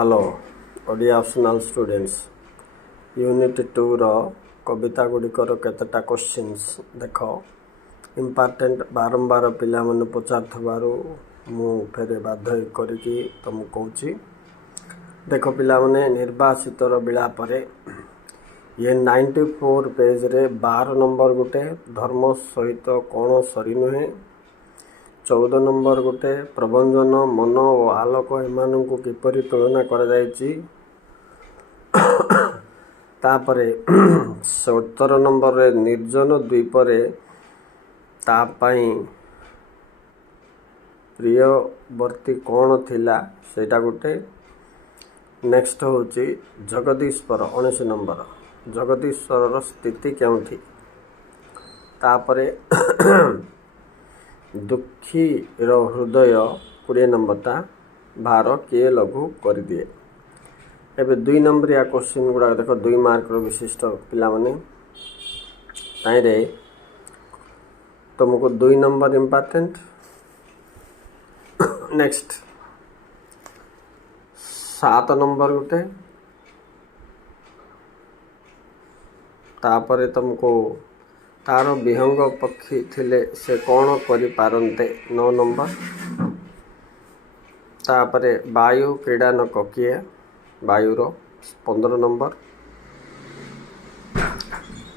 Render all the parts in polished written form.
Hello Odia optional students unit 2 रो कविता गुड़िकर केतटा questions देख important बारंबार पिला मन पचार मु फेरे बाध्य करिकी तुम कहूँ देख पिला माने निर्वासित बिला परे ये 94 पेज रे 12 नंबर गोटे धर्म सहित कौन सरी नुहे 14 नंबर गोटे प्रबंधन मन और आलोक एमानंकु किपरि तुलना करा जायछि तापरे 17 नंबर रे निर्जन द्वीप रे तापाई प्रियवर्ती कौन थिला सेटा गोटे नेक्स्ट होची जगदीश्वर 19 नंबर जगदीश्वर स्थिति केउठी तापरे दुखी रो हृदय 20 नंबरटा भार किए लघु कर दिए। एबे 2 नंबर या क्वेश्चन गुड़ा देख 2 मार्क रो विशिष्ट पिला माने ताइरे तुमको 2 नंबर इम्पोर्टेंट। नेक्स्ट 7 नंबर गोटे तापरे तुमको तार विहंग पक्षी थिले से कौन करि पारंते 9 नंबर तापरे वायु क्रीडानक किए वायुर 15 नंबर।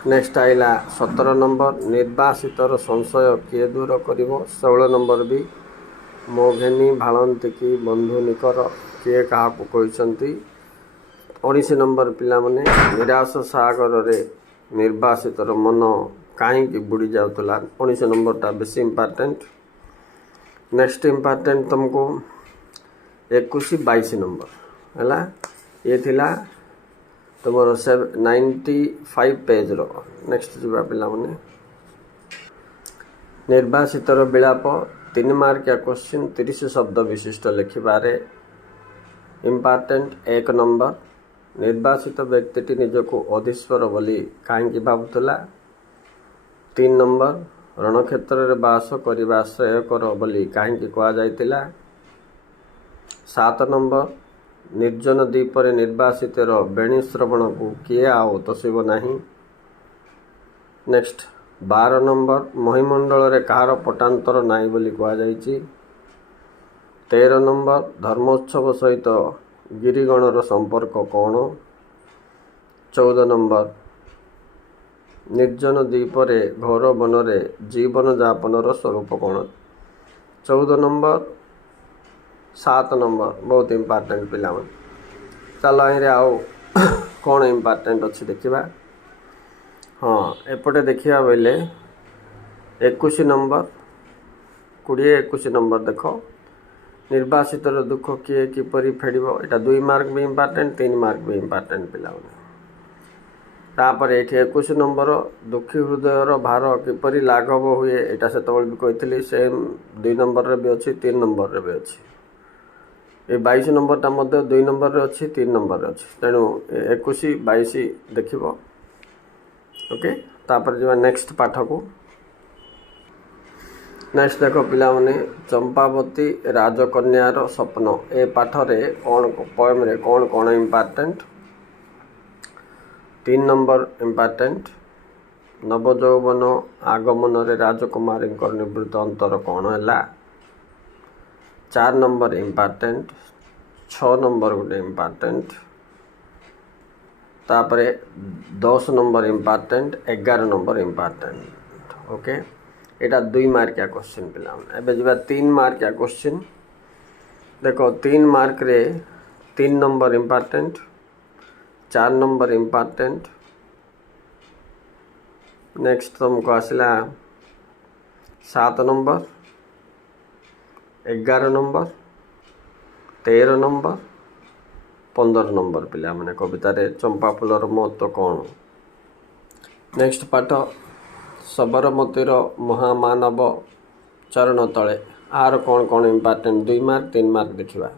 नेक्स्ट आइला 17 नंबर निर्वासितर संशय किए दूर करिवो 16 नंबर भी मो घेनी भालंती की बंधु निकर किए कहा कहते 19 नंबर पिला माने निराश सागर रे निर्वासितर मन कहीं बुड़ी जाऊला 19 नंबरटा बेसी इम्पोर्टेंट। नेक्स्ट इम्पोर्टेंट तुमको 21-22 नंबर है ये थिला तुम 95 पेज रो। नेक्स्ट जीवा पिला माने निर्वासितर विलाप 3 मार्क या क्वेश्चन 30 शब्द विशिष्ट लिखिबारे इम्पोर्टेंट 1 नंबर निर्वासित व्यक्ति निजको अधीश्वर बोली कहीं भावुला 3 नंबर रणक्षेत्र रे बास करने आश्रय कर बोली कहीं कहुला 7 नंबर निर्जन द्वीप रे निर्वासित बेणी श्रवण को किए आओ तोषिब नहीं। नेक्स्ट 12 नंबर महिमंडल रे कहार पटांतर नाई बोली कहुई 13 नंबर धर्मोत्सव सहित गिरिगणर संपर्क कौन 14 नंबर निर्जन द्वीप रे घोर वन रे जीवन यापन स्वरूप कौन 14 नंबर 7 नंबर बहुत इम्पोर्टेंट पिला चल आओ कौन इम्पोर्टेंट अच्छी देखा हाँ एपटे देखा बेले 21 नंबर 20-21 नंबर देख निर्वासित दुख किए किपरि फेड़ब यहाँ 2 मार्क भी इम्पोर्टेंट 3 मार्क भी इम्पोर्टेंट पिला तापर ये 21 नंबर दुखी हृदयर भार किपरि लाघव हुए यहाँ से भी कही सेम 2 नंबर रे भी अच्छी 3 नंबर रे भी अच्छी ये 22 नंबरटा 2 नंबर रे अच्छी 3 नंबर रे अच्छी तेणु 21-22 देखिब ओके। तापर जी नेक्स्ट पाठ को नेक्स्ट देख पिला माने चंपावती राजकन्यार स्वप्न ए पाठ रे कौन पोएम रे कौन कौन इम्पोर्टेंट 3 नंबर इम्पोर्टेंट नवजौवन आगमन रे राजकुमारी निवृत्त अंतर कौन है 4 नंबर इम्पोर्टेंट 6 नंबर गोटे इम्पोर्टेंट तापरे 10 number important 11 number important okay. एटा 2 मार्क या क्वेश्चन पिला एबे जबा 3 मार्क या क्वेश्चन देखो 3 मार्क रे 3 number important 4 number important. Next तुमको आसला 7 नंबर 11 नंबर 13 नंबर 15 नंबर पिला माने कविता रे चंपा फूलर महत्व कौन। नेक्स्ट पाठ सबरमतीर महामानव चरण तले आर कौन कौन इम्पोर्टेंट 2 मार्क 3 मार्क देखा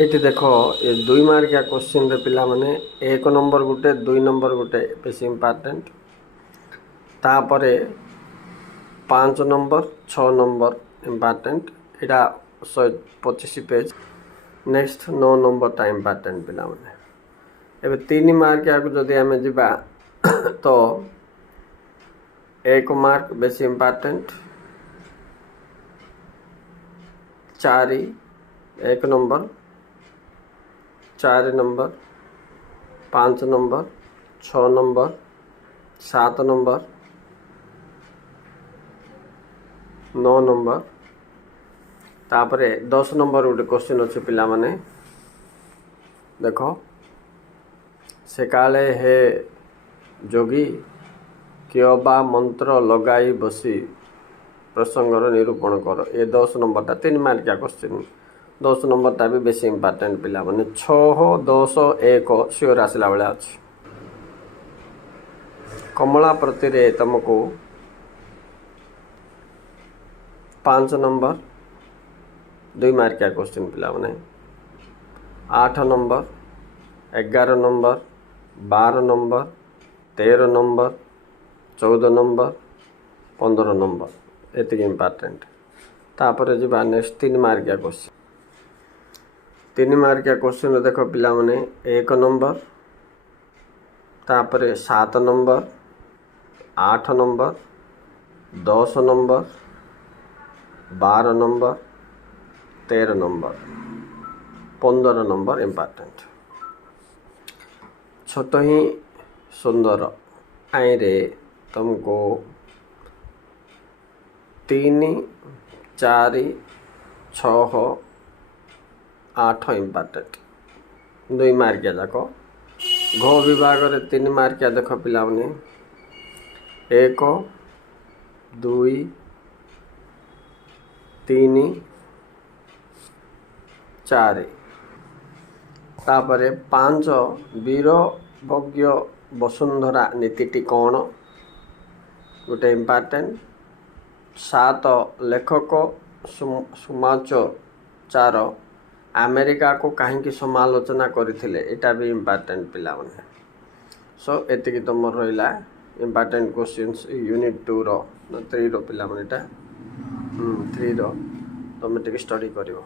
ये देख ये 2 मार्क या क्वेश्चन रे पिला माने 1 नंबर गोटे 2 नंबर गोटे बेसी इम्पोर्टेंट तापरे 5 नंबर 6 नंबर इम्पोर्टेंट यहाँ 125 पेज नेक्स्ट 9 नंबरटा इम्पोर्टेंट पिलाने एबे 3 मार्किया को जदि आमे जिबा तो 1 मार्क बेसी important 4 1 number 4 number 5 number 6 number 7 number 9 number तापरे 10 नंबर गोटे क्वेश्चन अच्छे पिला माने देखो से काले हे जोगी कियोबा मंत्र लगाई बसी प्रसंगर निरूपण कर ये 10 नंबरटा 3 मार्किया क्वेश्चन 10 नंबरटा भी बेसी इम्पोर्टेंट पिला माने 6 10 1 सियोर आसला बेले अच्छे कमला प्रति रे तुमको 5 नंबर 2 मार्किया क्वेश्चन पिला माने 8 number 11 number 12 number 13 number 14 number 15 number एति इम्पोर्टेंट तापर जी नेक्स्ट 3 मार्किया क्वेश्चन 3 मार्किया क्वेश्चन देखो पिला माने 1 नंबर तापर 7 number 8 number 10 number 12 number 13 number 15 number important छोट ही सुंदर आई रे तुमको 3 4 6 8 इम्पोर्टेंट 2 मार्किया जाक घ विभाग रे 3 मार्किया देख पिलाने 1 2 3 4 तापरे 5 वीरभोग्य वसुंधरा नीतिटी कौन गोटे इम्पोर्टेंट 7 लेखक समाचार अमेरिका को कहीं समालोचना करथिले एटा भी इम्पोर्टेंट पिला माने सो एतिकी तुम रहिला इम्पोर्टेंट क्वेश्चंस यूनिट 2 रो 3 रो पिला माने एटा 3 रो तुम टिके स्टडी करिवो।